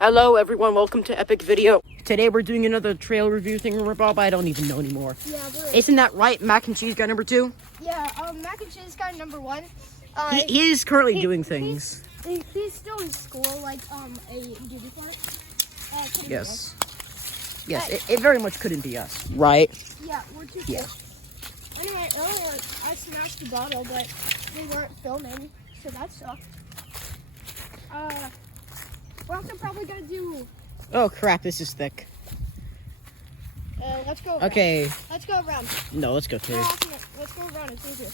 Hello everyone, welcome to Epic Video. Today we're doing another trail review thing, Bob. I don't even know anymore. Yeah, Isn't that right? Mac and cheese guy number 2? Yeah, mac and cheese guy number 1. He is currently doing things. He's still in school, like a beauty part. Yes. Yes, it very much couldn't be us. Right? Yeah, we're too Yeah. cool. Anyway, earlier I smashed the bottle, but they weren't filming, so that sucked. We're also probably gonna do. Oh crap, this is thick. Let's go around. Okay. Let's go around. No, let's go through. Let's go around. It's easier.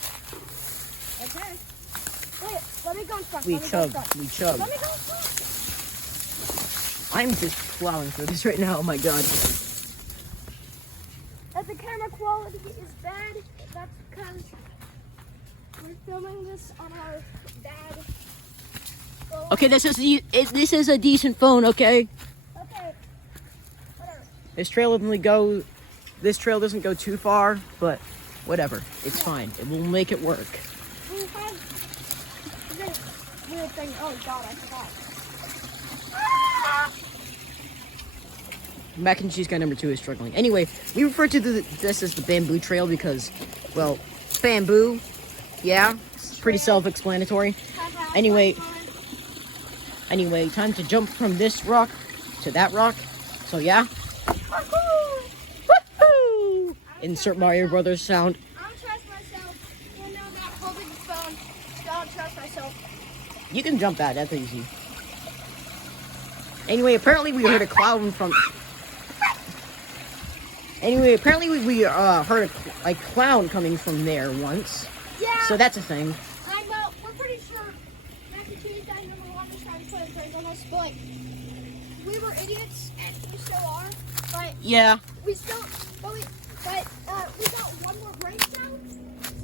Okay. Wait, let me go in front. We Let me go in chug. front. We chug. Let me go in front. I'm just plowing through this right now. Oh my god. If the camera quality is bad, that's because we're filming this on our bad phone. Okay, this is a decent phone. Okay. Okay. Whatever. This trail doesn't go too far, but whatever. It's fine. It will make it work. We have this weird thing. Oh god, I forgot. Mac and cheese guy number 2 is struggling. Anyway, we refer to this as the bamboo trail because, well, bamboo. Yeah, it's pretty self-explanatory. Anyway, time to jump from this rock to that rock. So yeah. Woohoo! Insert Mario Brothers sound. I don't trust myself. You know that holding the phone. Don't trust myself. You can jump that. That's easy. Anyway, apparently we heard a clown from. Anyway, apparently we heard a clown coming from there once. Yeah. So that's a thing. I know. We're pretty sure mac and cheese guy number 1 was trying to play a prank on us, but we were idiots, and we still are. But Yeah. we still, we got one more brain cell.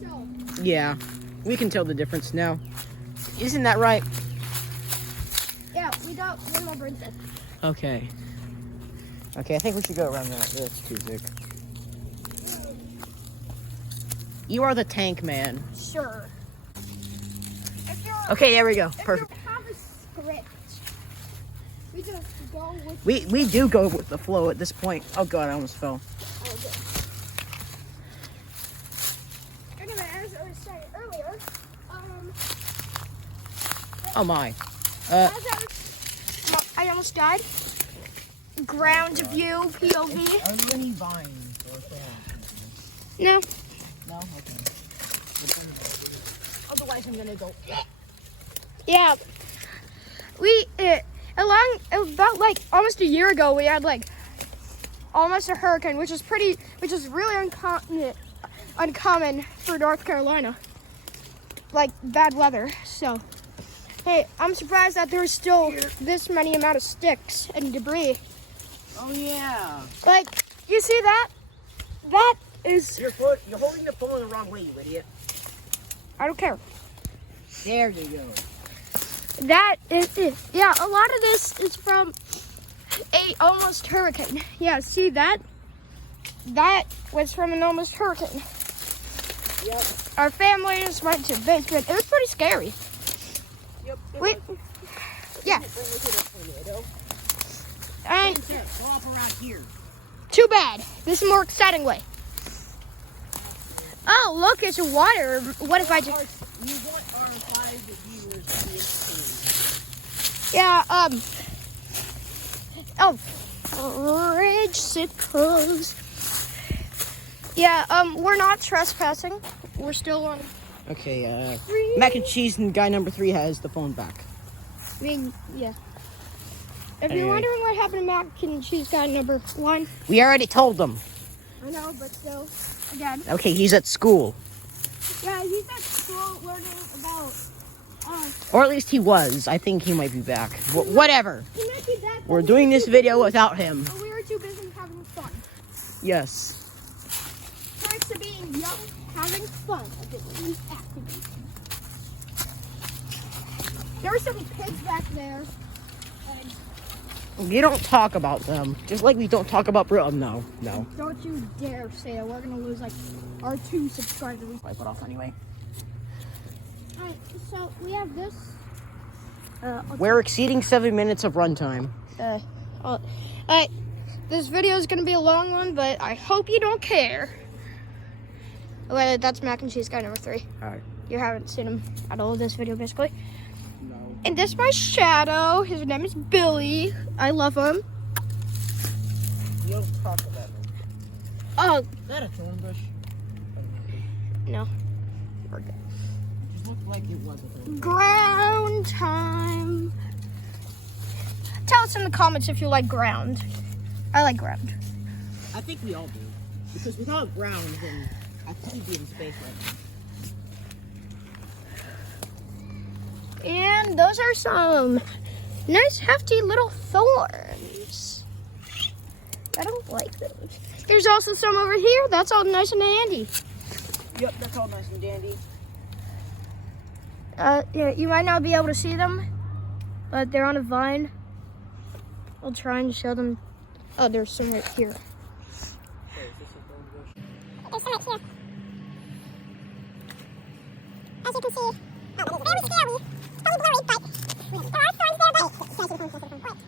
So Yeah. We can tell the difference now. Isn't that right? yeah, we got one more brain cell. Okay. Okay, I think we should go around that. That's too big. You are the tank man. Sure. If you're, Okay, there we go. if Perfect. you have a script, we just go with. We do go with the flow at this point. Oh god, I almost fell. Oh, good. Anyway, as I was saying earlier, Oh my. I almost died. Ground view, POV. Are there any vines or No. No? Okay. Otherwise I'm gonna go. Yeah. About like almost a year ago, we had like almost a hurricane, which is really uncommon for North Carolina. Like bad weather. So, hey, I'm surprised that there's still this many amount of sticks and debris. Oh yeah. Like, you see that? That is. You're holding the phone the wrong way, you idiot. I don't care. There you go. That is it. Yeah, a lot of this is from a almost hurricane. Yeah, see that? That was from an almost hurricane. Yep. Our family just went to the basement. It was pretty scary. Yep. Yeah. And Swap around here. too bad. This is a more exciting way. Oh, look, it's water. What if I just... You want our 5 viewers to be entertained. Yeah, oh, fridge suppose. Yeah, we're not trespassing. We're still on. Okay, Mac and cheese and guy number 3 has the phone back. I mean, yeah. If Anyway. you're wondering what happened to mac and cheese guy number 1, We already told them. I know, but still, again. Okay, he's at school. Yeah, he's at school learning about. Or at least he was. I think he might be back. Whatever. He might be back. We're doing this video without him. But we were too busy having fun. Yes. Thanks to being young, having fun at this youth activity. There were some pigs back there. And We don't talk about them. Just like we don't talk about no. don't you dare say that we're gonna lose like our 2 subscribers. Wipe it off anyway. Alright, so we have this. We're exceeding 7 minutes of runtime. Alright, this video is gonna be a long one, but I hope you don't care. Well, that's mac and cheese guy number 3. Alright. You haven't seen him at all in this video, basically. No. And this is my shadow. His name is Billy. I love him. You don't talk about him. Oh, Is that a thorn bush? no. We're good. It just looked like it was a thorn bush. Ground time. Tell us in the comments if you like ground. I like ground. I think we all do. Because without ground, then I think we'd be in space right now. And those are some nice hefty little thorns. I don't like those. There's also some over here. That's all nice and dandy. Yep, that's all nice and dandy. Yeah, you might not be able to see them, but they're on a vine. I'll try and show them. Oh, there's some right here. Hey, is this a thorn bush? There's some right here. As you can see, it's very scary. It's probably blurry, but there are thorns there, but after all this mayhem that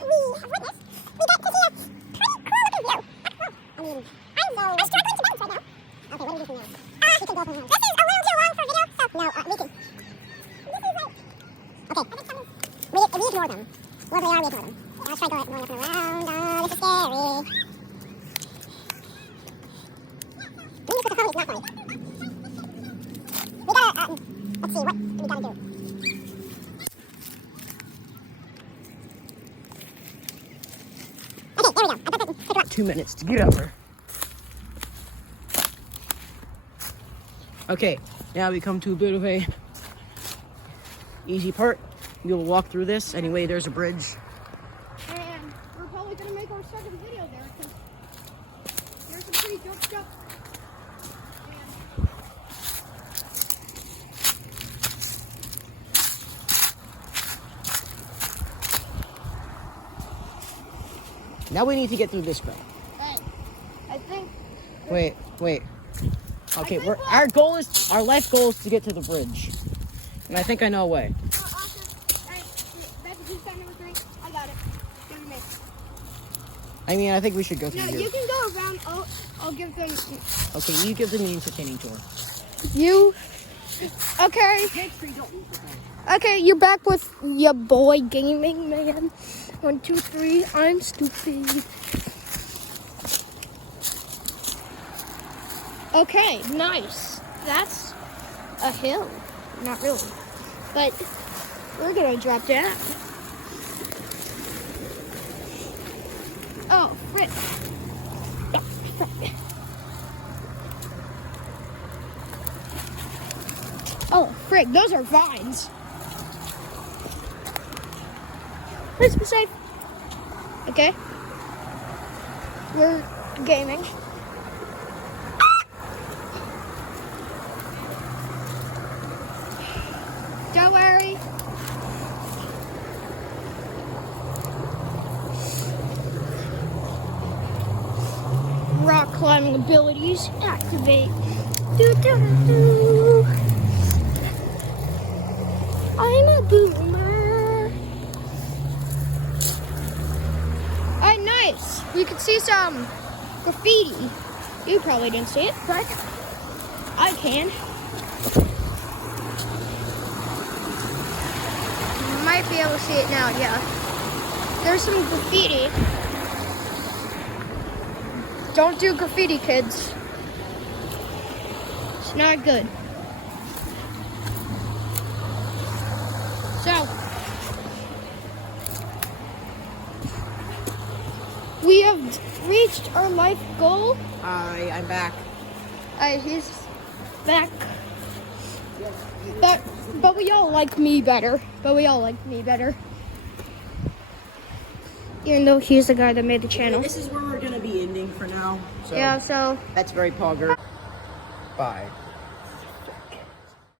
we have witnessed, we get to see a pretty cool looking view. I mean, I'm struggling to balance right now. Okay, what do we do now? We can go from here. This is a little too long for a video, so no, we can. This is like, okay, we ignore them. Wherever they are, we ignore them. I'll try going up and around. Oh, this is scary. We need to put the phone, it's not funny. We gotta, let's see, what do we gotta do? Okay, there we go. I bet that took about 2 minutes to get over. Okay, now we come to a bit of a easy part. We will walk through this. Anyway, there's a bridge. And we're probably gonna make our second video there because there's some pretty dope stuff. Now we need to get through this crowd. And I think Wait. Okay, our life goal is to get to the bridge. And I think I know a way. I got it. Give me. I mean, I think we should go through No, here. you can go around. I'll give them. Okay, you give them the entertaining tour. You. Okay. Okay, you're back with your boy gaming man. 1, 2, 3. I'm stupid. Okay, nice. That's a hill. Not really. But we're gonna drop down. Oh, frick. Oh, frick. Oh, frick, those are vines. Please be safe. Okay. We're gaming. Don't worry. Rock climbing abilities activate. Do do do do. I'm a boomer. Oh, nice. You can see some graffiti. You probably didn't see it, but I can. You might be able to see it now, yeah. There's some graffiti. Don't do graffiti, kids. It's not good. So, we have reached our life goal. I'm back. He's back. But we all like me better. Even though he's the guy that made the channel. This is where we're gonna be ending for now. So Yeah, so that's very pogger. Bye.